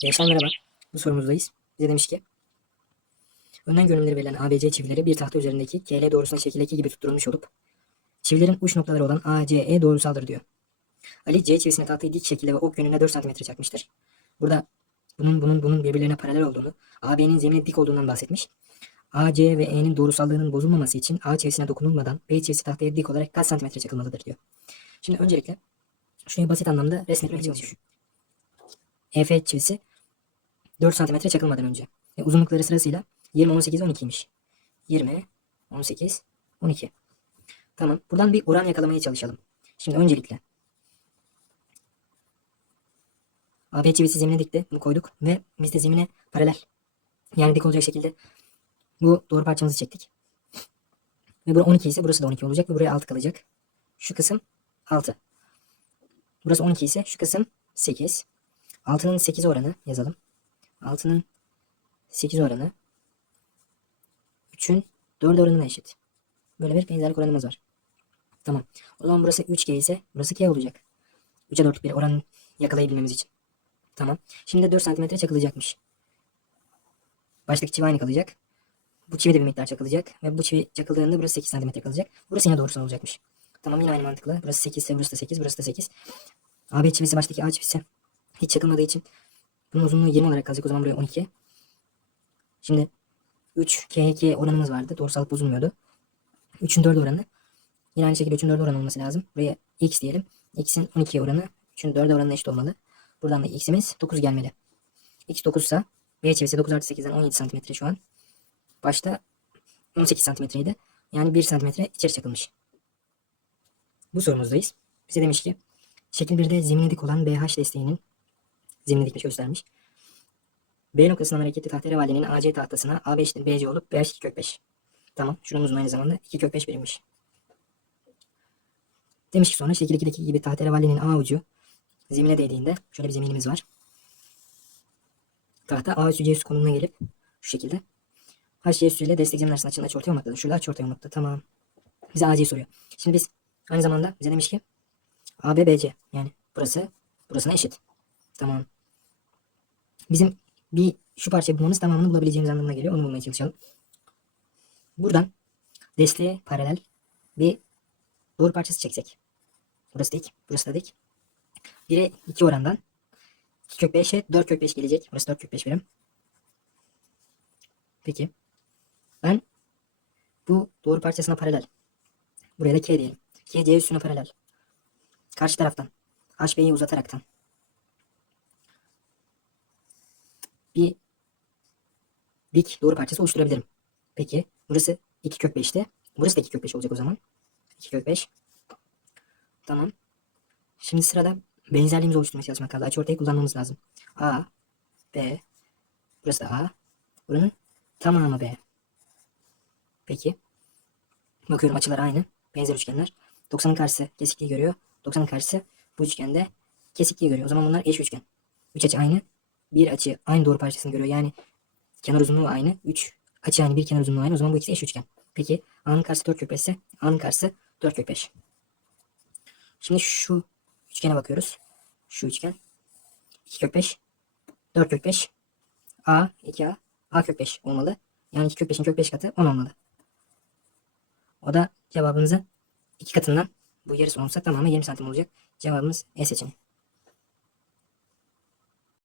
Gençler merhaba. Bu sorumuzdayız. Bize demiş ki önden görünümleri verilen ABC çivileri bir tahta üzerindeki KL doğrusuna şekildeki gibi tutturulmuş olup çivilerin uç noktaları olan ACE doğrusaldır diyor. Ali C çivisine tahtayı dik şekilde ve ok yönüne 4 cm çakmıştır. Burada bunun bunun bunun birbirlerine paralel olduğunu, AB'nin zemine dik olduğundan bahsetmiş. AC ve E'nin doğrusallığının bozulmaması için A çivisine dokunulmadan B çivisi tahtaya dik olarak kaç santimetre çakılmalıdır diyor. Şimdi öncelikle şurayı basit anlamda resmetmeye çalışıyorum. EF çivisi 4 santimetre çakılmadan önce. E, uzunlukları sırasıyla 20, 18, 12'ymiş. 20, 18, 12. Tamam. Buradan bir oran yakalamaya çalışalım. Şimdi öncelikle AB çivisi zemine dikti. Bunu koyduk ve biz de zemine paralel. Yani dik olacak şekilde bu doğru parçamızı çektik. Ve burası 12 ise burası da 12 olacak ve buraya 6 kalacak. Şu kısım 6. Burası 12 ise şu kısım 8. 6'nın 8 oranı yazalım. 6'nın 8 oranı 3'ün 4 oranına eşit. Böyle bir benzerlik oranımız var. Tamam. O zaman burası 3G ise burası K olacak. 3'e 4'lük bir oran yakalayabilmemiz için. Tamam. Şimdi 4 cm çakılacakmış. Baştaki çivi aynı kalacak. Bu çivi de bir miktar çakılacak. Ve bu çivi çakıldığında burası 8 cm kalacak. Burası yine doğrusal olacakmış. Tamam yine aynı mantıkla. Burası 8 ise burası da 8. Burası da 8. AB çivisi baştaki A çivisi hiç çakılmadığı için bunun uzunluğu 20 olarak kalacak. O zaman buraya 12. Şimdi 3 K2 oranımız vardı. Doğrusallık bozulmuyordu. 3'ün 4 oranı. Yine aynı şekilde 3'ün 4 oranı olması lazım. Buraya x diyelim. x'in 12 oranı 3'ün 4 oranına eşit olmalı. Buradan da x'imiz 9 gelmeli. x 9 ise B çevresi 9 artı 8'den 17 santimetre şu an. Başta 18 santimetreydi. Yani 1 santimetre içeri çakılmış. Bu sorumuzdayız. Bize demiş ki şekil 1'de zemine dik olan BH desteğinin zemine göstermiş. B noktasından hareketli tahterevallenin AC tahtasına AB eşittir BC olup BH 2 kök 5. Tamam. Şuranın uzunluğu aynı zamanda 2 kök 5 birimmiş. Demiş ki sonra şekil 2'deki gibi tahterevallenin A ucu zemine değdiğinde şöyle bir zeminimiz var. Tahta A üstü C üstü konumuna gelip şu şekilde H üstü ile destek zemin arasında açılan açıortay olmaktadır. Şurada açıortay olmakta. Tamam. Bize AC'yi soruyor. Şimdi biz aynı zamanda bize demiş ki AB BC yani burası burasına eşit. Tamam. Bizim bir şu parçayı bulmamız tamamını bulabileceğimiz anlamına geliyor. Onu bulmaya çalışalım. Buradan desteğe paralel bir doğru parçası çeksek. Burası dik. Burası da dik. 1'e 2 orandan 2 kök 5'e 4 kök 5 gelecek. Burası 4 kök 5 birim. Peki. Ben bu doğru parçasına paralel. Buraya da K diyelim. K C üstüne paralel. Karşı taraftan HB'yi uzataraktan bir dik doğru parçası oluşturabilirim. Peki burası 2 kök 5'te. Burası da 2 kök 5 olacak o zaman. 2 kök 5. Tamam. Şimdi sırada benzerliğimizi oluşturmaya çalışmak kaldı. Açıortayı kullanmamız lazım. A, B, burası da A. Buranın tamamı B. Peki. Bakıyorum açılar aynı. Benzer üçgenler. 90'ın karşısı kesikliği görüyor. 90'ın karşısı bu üçgende kesikliği görüyor. O zaman bunlar eş üçgen. Üç açı aynı. Bir açı aynı doğru parçasını görüyor. Yani kenar uzunluğu aynı. 3 açı aynı. Bir kenar uzunluğu aynı. O zaman bu ikisi eş üçgen. Peki A'nın karşısı 4 kök 5 ise A'nın karşısı 4 kök 5. Şimdi şu üçgene bakıyoruz. Şu üçgen. 2 kök 5. 4 kök 5. A 2A. A kök 5 olmalı. Yani 2 kök 5'in kök 5 katı 10 olmalı. O da cevabımızın iki katından bu yarısı olsa tamamı 20 santim olacak. Cevabımız E seçeneği.